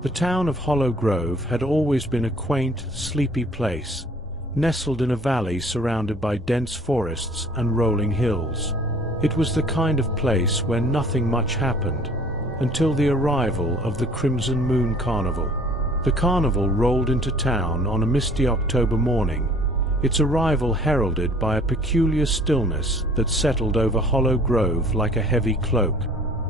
The town of Hollow Grove had always been a quaint, sleepy place, nestled in a valley surrounded by dense forests and rolling hills. It was the kind of place where nothing much happened, until the arrival of the Crimson Moon Carnival. The carnival rolled into town on a misty October morning, its arrival heralded by a peculiar stillness that settled over Hollow Grove like a heavy cloak.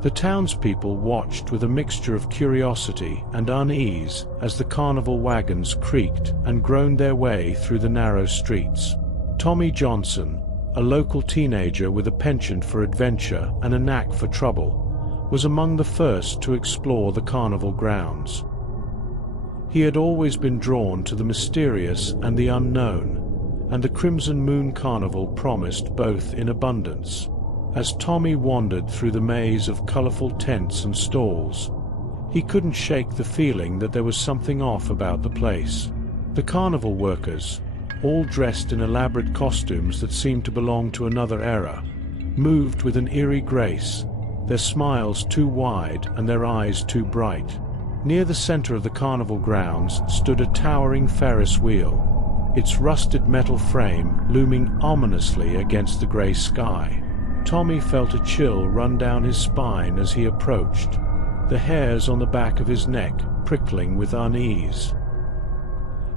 The townspeople watched with a mixture of curiosity and unease as the carnival wagons creaked and groaned their way through the narrow streets. Tommy Johnson, a local teenager with a penchant for adventure and a knack for trouble, was among the first to explore the carnival grounds. He had always been drawn to the mysterious and the unknown, and the Crimson Moon Carnival promised both in abundance. As Tommy wandered through the maze of colorful tents and stalls, he couldn't shake the feeling that there was something off about the place. The carnival workers, all dressed in elaborate costumes that seemed to belong to another era, moved with an eerie grace, their smiles too wide and their eyes too bright. Near the center of the carnival grounds stood a towering Ferris wheel, its rusted metal frame looming ominously against the gray sky. Tommy felt a chill run down his spine as he approached, the hairs on the back of his neck prickling with unease.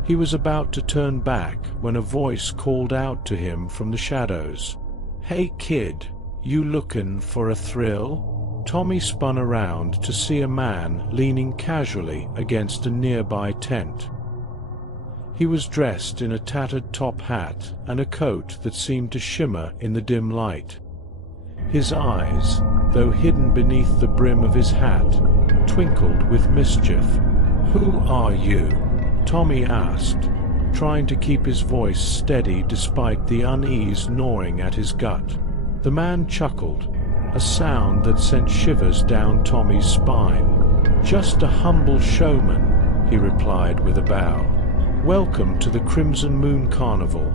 He was about to turn back when a voice called out to him from the shadows. "Hey kid, you lookin' for a thrill?" Tommy spun around to see a man leaning casually against a nearby tent. He was dressed in a tattered top hat and a coat that seemed to shimmer in the dim light. His eyes, though hidden beneath the brim of his hat, twinkled with mischief. "Who are you?" Tommy asked, trying to keep his voice steady despite the unease gnawing at his gut. The man chuckled, a sound that sent shivers down Tommy's spine. "Just a humble showman," he replied with a bow. "Welcome to the Crimson Moon Carnival,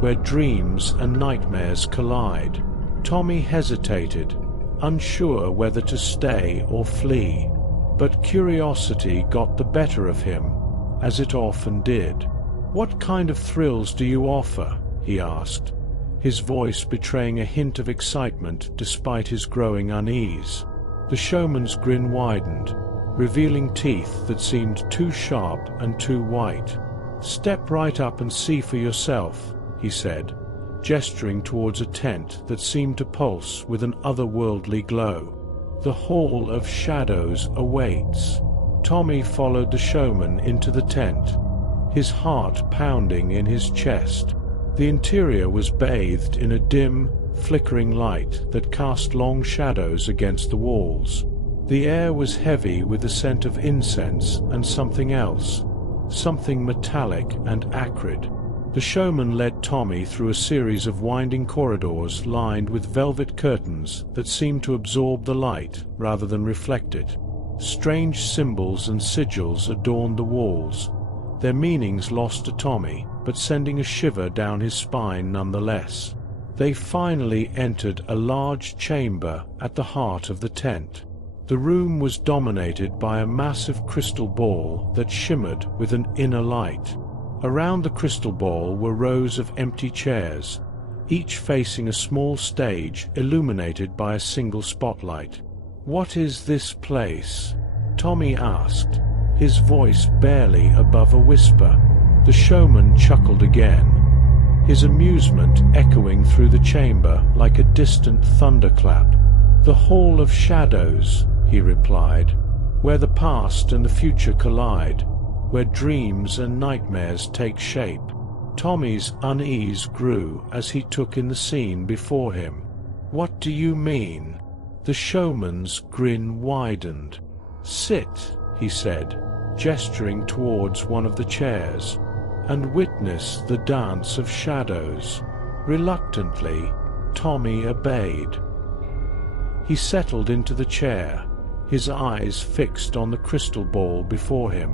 where dreams and nightmares collide." Tommy hesitated, unsure whether to stay or flee, but curiosity got the better of him, as it often did. "What kind of thrills do you offer?" he asked, his voice betraying a hint of excitement despite his growing unease. The showman's grin widened, revealing teeth that seemed too sharp and too white. "Step right up and see for yourself," he said, gesturing towards a tent that seemed to pulse with an otherworldly glow. "The Hall of Shadows awaits." Tommy followed the showman into the tent, his heart pounding in his chest. The interior was bathed in a dim, flickering light that cast long shadows against the walls. The air was heavy with the scent of incense and something else, something metallic and acrid. The showman led Tommy through a series of winding corridors lined with velvet curtains that seemed to absorb the light rather than reflect it. Strange symbols and sigils adorned the walls, their meanings lost to Tommy, but sending a shiver down his spine nonetheless. They finally entered a large chamber at the heart of the tent. The room was dominated by a massive crystal ball that shimmered with an inner light. Around the crystal ball were rows of empty chairs, each facing a small stage illuminated by a single spotlight. "What is this place?" Tommy asked, his voice barely above a whisper. The showman chuckled again, his amusement echoing through the chamber like a distant thunderclap. "The Hall of Shadows," he replied, "where the past and the future collide, where dreams and nightmares take shape." Tommy's unease grew as he took in the scene before him. "What do you mean?" The showman's grin widened. "Sit," he said, gesturing towards one of the chairs, "and witness the dance of shadows." Reluctantly, Tommy obeyed. He settled into the chair, his eyes fixed on the crystal ball before him.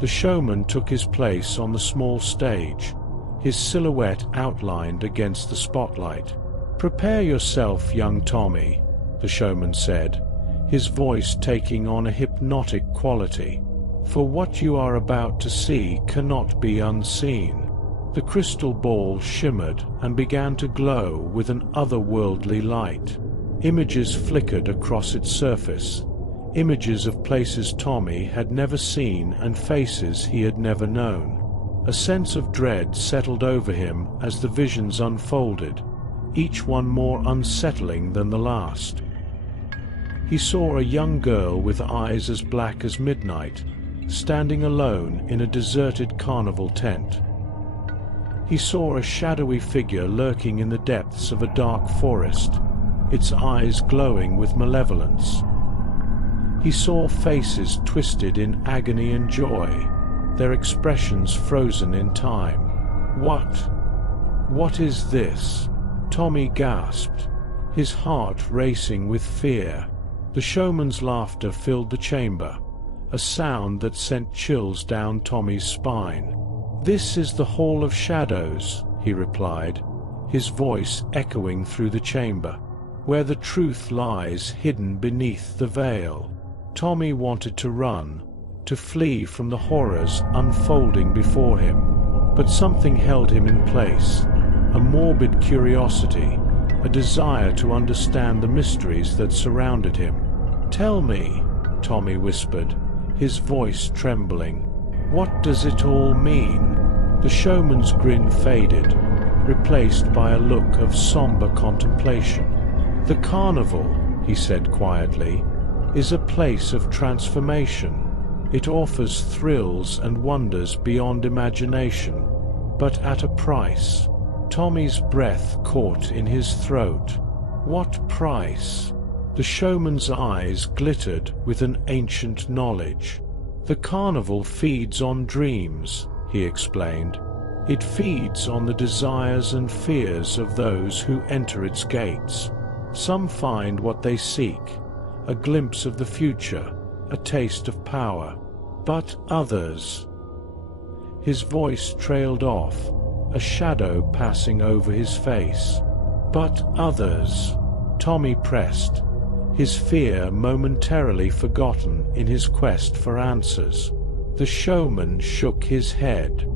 The showman took his place on the small stage, his silhouette outlined against the spotlight. "Prepare yourself, young Tommy," the showman said, his voice taking on a hypnotic quality. For what you are about to see cannot be unseen." The crystal ball shimmered and began to glow with an otherworldly light. Images flickered across its surface, images of places Tommy had never seen and faces he had never known. A sense of dread settled over him as the visions unfolded, each one more unsettling than the last. He saw a young girl with eyes as black as midnight, standing alone in a deserted carnival tent. He saw a shadowy figure lurking in the depths of a dark forest, its eyes glowing with malevolence. He saw faces twisted in agony and joy, their expressions frozen in time. What is this?" Tommy gasped, his heart racing with fear. The showman's laughter filled the chamber, a sound that sent chills down Tommy's spine. "This is the Hall of Shadows," he replied, his voice echoing through the chamber, "where the truth lies hidden beneath the veil." Tommy wanted to run, to flee from the horrors unfolding before him, but something held him in place, a morbid curiosity, a desire to understand the mysteries that surrounded him. "Tell me," Tommy whispered, his voice trembling, "what does it all mean?" The showman's grin faded, replaced by a look of somber contemplation. "The carnival," he said quietly, "is a place of transformation. It offers thrills and wonders beyond imagination, but at a price." Tommy's breath caught in his throat. What price? The showman's eyes glittered with an ancient knowledge. "The carnival feeds on dreams," he explained. "It feeds on the desires and fears of those who enter its gates. Some find what they seek, a glimpse of the future, a taste of power. But others—" His voice trailed off, a shadow passing over his face. "But others," Tommy pressed, his fear momentarily forgotten in his quest for answers. The showman shook his head.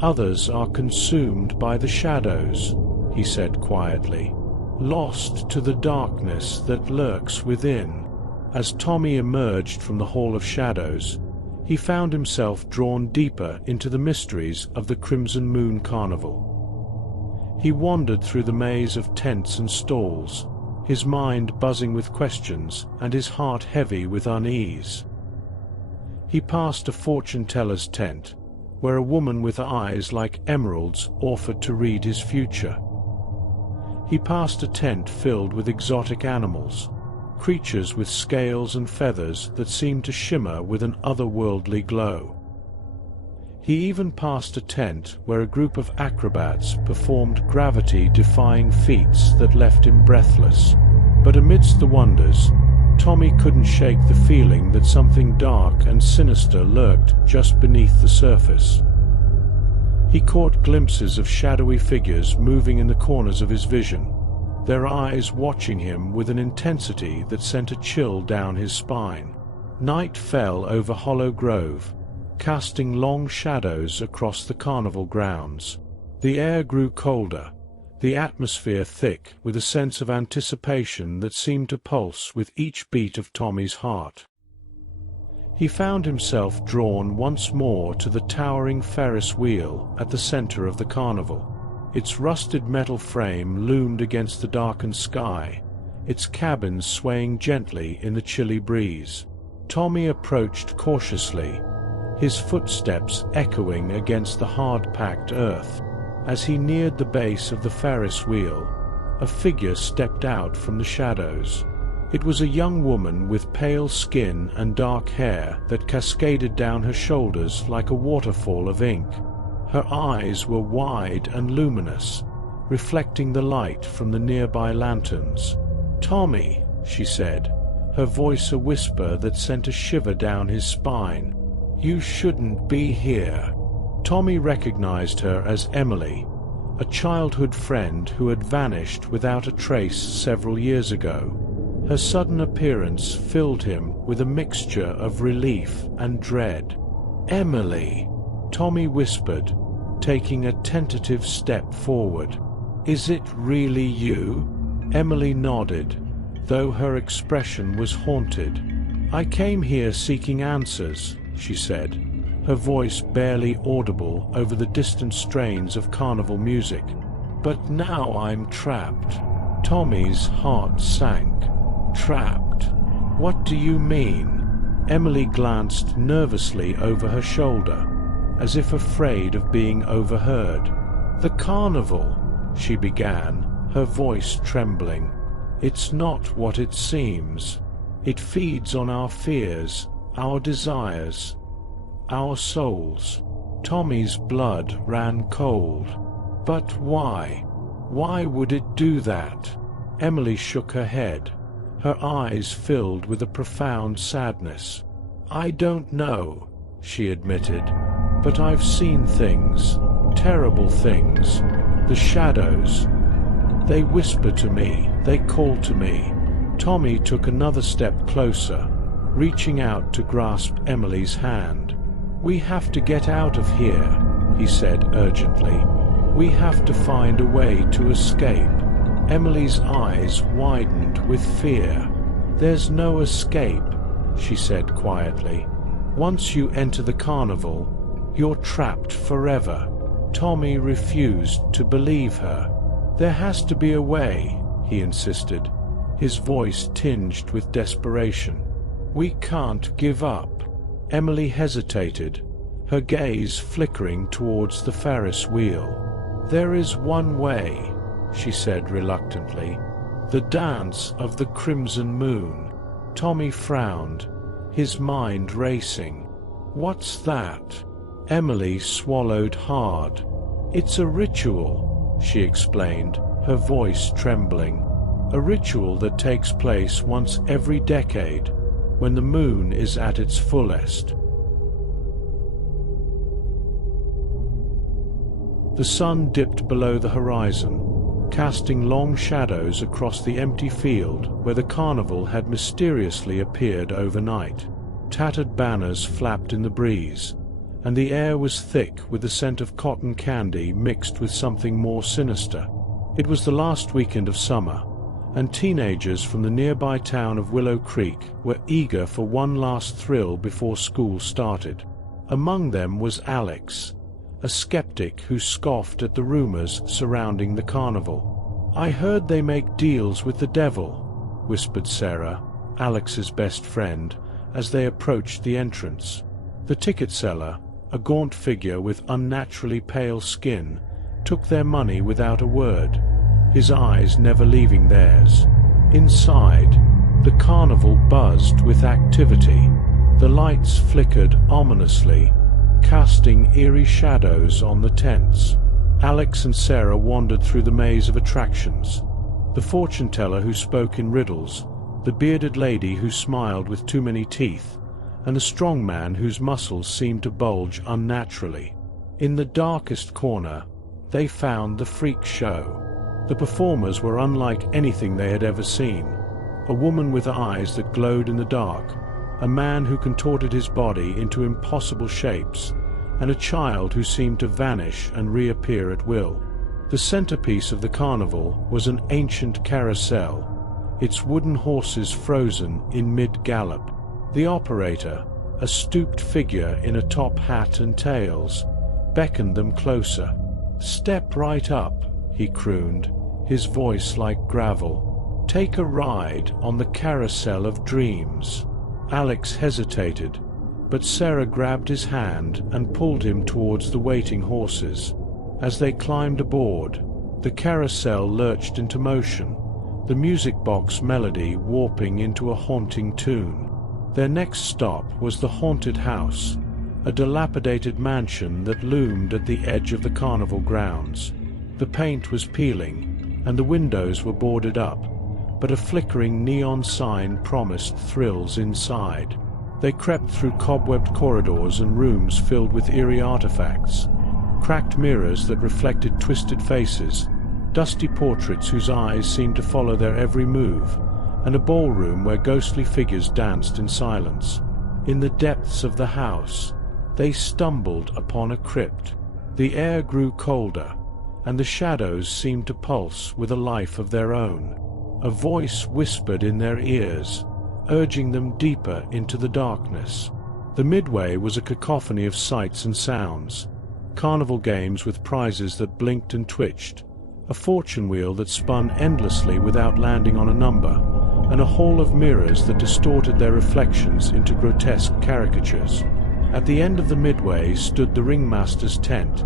"Others are consumed by the shadows," he said quietly, "lost to the darkness that lurks within." As Tommy emerged from the Hall of Shadows, he found himself drawn deeper into the mysteries of the Crimson Moon Carnival. He wandered through the maze of tents and stalls, his mind buzzing with questions and his heart heavy with unease. He passed a fortune-teller's tent, where a woman with eyes like emeralds offered to read his future. He passed a tent filled with exotic animals, creatures with scales and feathers that seemed to shimmer with an otherworldly glow. He even passed a tent where a group of acrobats performed gravity-defying feats that left him breathless. But amidst the wonders, Tommy couldn't shake the feeling that something dark and sinister lurked just beneath the surface. He caught glimpses of shadowy figures moving in the corners of his vision, their eyes watching him with an intensity that sent a chill down his spine. Night fell over Hollow Grove, casting long shadows across the carnival grounds. The air grew colder, the atmosphere thick with a sense of anticipation that seemed to pulse with each beat of Tommy's heart. He found himself drawn once more to the towering Ferris wheel at the center of the carnival. Its rusted metal frame loomed against the darkened sky, its cabins swaying gently in the chilly breeze. Tommy approached cautiously, his footsteps echoing against the hard-packed earth. As he neared the base of the Ferris wheel, a figure stepped out from the shadows. It was a young woman with pale skin and dark hair that cascaded down her shoulders like a waterfall of ink. Her eyes were wide and luminous, reflecting the light from the nearby lanterns. "Tommy," she said, her voice a whisper that sent a shiver down his spine. "You shouldn't be here." Tommy recognized her as Emily, a childhood friend who had vanished without a trace several years ago. Her sudden appearance filled him with a mixture of relief and dread. "Emily," Tommy whispered, taking a tentative step forward. "Is it really you?" Emily nodded, though her expression was haunted. "I came here seeking answers," she said, her voice barely audible over the distant strains of carnival music. "But now I'm trapped." Tommy's heart sank. "Trapped? What do you mean?" Emily glanced nervously over her shoulder, as if afraid of being overheard. "The carnival," she began, her voice trembling. "It's not what it seems. It feeds on our fears, our desires, our souls." Tommy's blood ran cold. "But why? Why would it do that?" Emily shook her head, her eyes filled with a profound sadness. "I don't know," she admitted, "but I've seen things, terrible things. The shadows. They whisper to me, they call to me." Tommy took another step closer, reaching out to grasp Emily's hand. "We have to get out of here," he said urgently. "We have to find a way to escape." Emily's eyes widened with fear. "There's no escape," she said quietly. "Once you enter the carnival, you're trapped forever." Tommy refused to believe her. "There has to be a way," he insisted, his voice tinged with desperation. "We can't give up." Emily hesitated, her gaze flickering towards the Ferris wheel. "There is one way," she said reluctantly. "The dance of the crimson moon." Tommy frowned, his mind racing. "What's that?" Emily swallowed hard. "It's a ritual," she explained, her voice trembling. "A ritual that takes place once every decade, when the moon is at its fullest." The sun dipped below the horizon, casting long shadows across the empty field where the carnival had mysteriously appeared overnight. Tattered banners flapped in the breeze, and the air was thick with the scent of cotton candy mixed with something more sinister. It was the last weekend of summer, and teenagers from the nearby town of Willow Creek were eager for one last thrill before school started. Among them was Alex, a skeptic who scoffed at the rumors surrounding the carnival. "I heard they make deals with the devil," whispered Sarah, Alex's best friend, as they approached the entrance. The ticket seller, a gaunt figure with unnaturally pale skin, took their money without a word, his eyes never leaving theirs. Inside, the carnival buzzed with activity. The lights flickered ominously, casting eerie shadows on the tents. Alex and Sarah wandered through the maze of attractions. The fortune teller who spoke in riddles, the bearded lady who smiled with too many teeth, and a strong man whose muscles seemed to bulge unnaturally. In the darkest corner, they found the freak show. The performers were unlike anything they had ever seen. A woman with eyes that glowed in the dark, a man who contorted his body into impossible shapes, and a child who seemed to vanish and reappear at will. The centerpiece of the carnival was an ancient carousel, its wooden horses frozen in mid-gallop. The operator, a stooped figure in a top hat and tails, beckoned them closer. "Step right up," he crooned, his voice like gravel. "Take a ride on the Carousel of Dreams." Alex hesitated, but Sarah grabbed his hand and pulled him towards the waiting horses. As they climbed aboard, the carousel lurched into motion, the music box melody warping into a haunting tune. Their next stop was the haunted house, a dilapidated mansion that loomed at the edge of the carnival grounds. The paint was peeling, and the windows were boarded up, but a flickering neon sign promised thrills inside. They crept through cobwebbed corridors and rooms filled with eerie artifacts, cracked mirrors that reflected twisted faces, dusty portraits whose eyes seemed to follow their every move, and a ballroom where ghostly figures danced in silence. In the depths of the house, they stumbled upon a crypt. The air grew colder, and the shadows seemed to pulse with a life of their own. A voice whispered in their ears, urging them deeper into the darkness. The midway was a cacophony of sights and sounds. Carnival games with prizes that blinked and twitched, a fortune wheel that spun endlessly without landing on a number, and a hall of mirrors that distorted their reflections into grotesque caricatures. At the end of the midway stood the ringmaster's tent,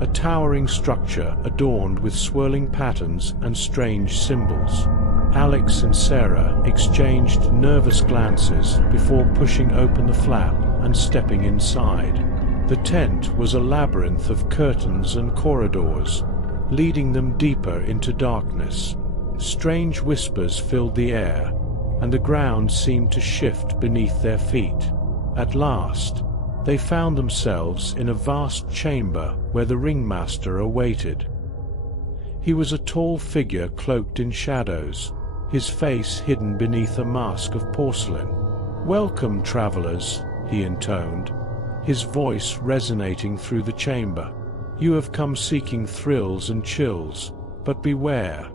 a towering structure adorned with swirling patterns and strange symbols. Alex and Sarah exchanged nervous glances before pushing open the flap and stepping inside. The tent was a labyrinth of curtains and corridors, leading them deeper into darkness. Strange whispers filled the air, and the ground seemed to shift beneath their feet. At last, they found themselves in a vast chamber where the ringmaster awaited. He was a tall figure cloaked in shadows, his face hidden beneath a mask of porcelain. "Welcome, travelers," he intoned, his voice resonating through the chamber. "You have come seeking thrills and chills, but beware,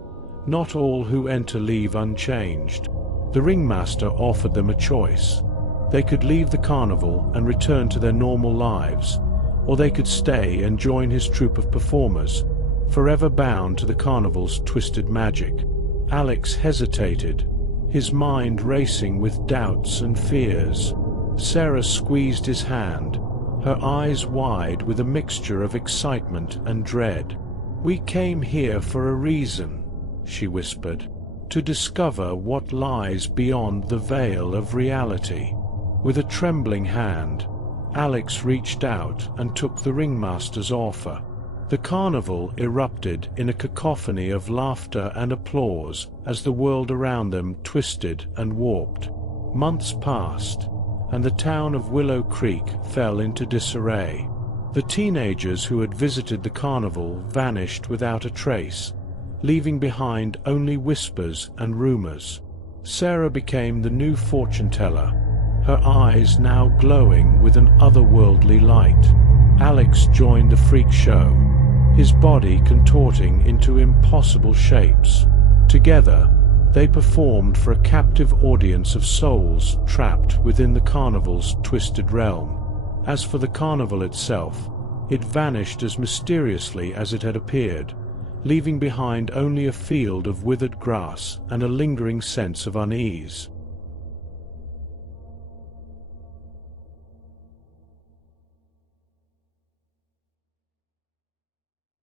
not all who enter leave unchanged." The ringmaster offered them a choice. They could leave the carnival and return to their normal lives, or they could stay and join his troupe of performers, forever bound to the carnival's twisted magic. Alex hesitated, his mind racing with doubts and fears. Sarah squeezed his hand, her eyes wide with a mixture of excitement and dread. "We came here for a reason," she whispered, "to discover what lies beyond the veil of reality." With a trembling hand, Alex reached out and took the ringmaster's offer. The carnival erupted in a cacophony of laughter and applause as the world around them twisted and warped. Months passed, and the town of Willow Creek fell into disarray. The teenagers who had visited the carnival vanished without a trace, leaving behind only whispers and rumors. Sarah became the new fortune teller, her eyes now glowing with an otherworldly light. Alex joined the freak show, his body contorting into impossible shapes. Together, they performed for a captive audience of souls trapped within the carnival's twisted realm. As for the carnival itself, it vanished as mysteriously as it had appeared, leaving behind only a field of withered grass and a lingering sense of unease.